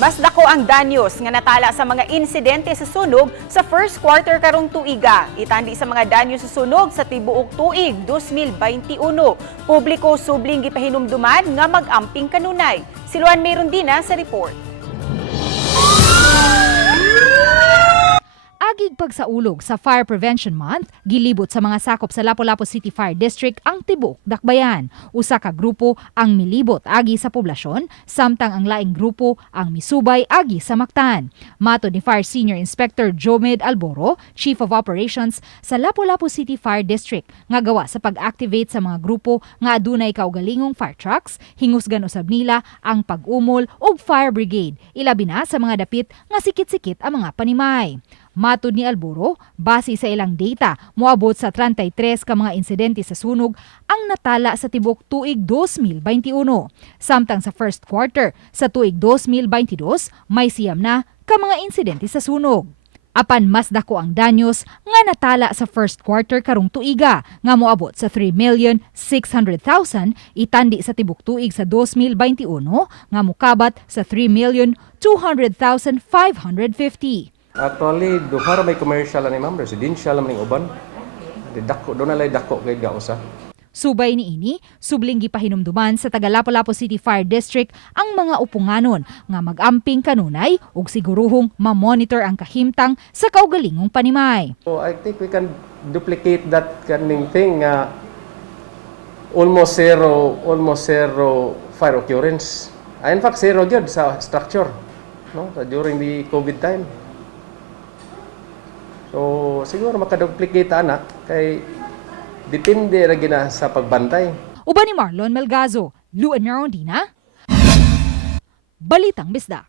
Mas dako ang danyos nga natala sa mga insidente sa sunog sa first quarter karong tuiga. Itandi sa mga danyo sa sunog sa tibuok tuig 2021. Publiko subling gipahinumduman nga mag-amping kanunay. Si Luan Mayrondina sa report. Agig pagsaulog sa Fire Prevention Month, gilibot sa mga sakop sa Lapu-Lapu City Fire District ang tibuok dakbayan. Usa ka grupo ang milibot agi sa poblasyon, samtang ang laing grupo ang misubay agi sa Mactan. Mato ni Fire Senior Inspector Jomed Alboro, Chief of Operations sa Lapu-Lapu City Fire District, nga gawa sa pag-activate sa mga grupo nga adunay kaugalingong fire trucks, hingusgan usab nila ang pag-umol ug fire brigade, ilabi na sa mga dapit nga sikit-sikit ang mga panimay. Matod ni Alboro, base sa ilang data, moabot sa 33 ka mga insidente sa sunog ang natala sa tibok tuig 2021. Samtang sa first quarter sa tuig 2022, may siyam na ka mga insidente sa sunog. Apan mas dako ang danyos nga natala sa first quarter karong tuiga nga moabot sa 3,600,000 itandi sa tibok tuig sa 2021 nga mokabat sa 3,200,550. Actually, duha may commercial ni ma'am, residential ning uban. Dako do na lay dako kay gausa. Subay ni ini, subling gipahinumduman sa taga Lapu-Lapu City Fire District ang mga upunganon nga mag-amping kanunay ug siguruhong ma-monitor ang kahimtang sa kaugalingong panimay. So I think we can duplicate that kaning thing almost zero fire occurrence. In fact, zero gyud sa structure, no, during the COVID time. So, siguro makaduplicate ana kay depende ra gina sa pagbantay. Uban ni Marlon Melgazo, Luan Mayrondina, Balitang Bisda.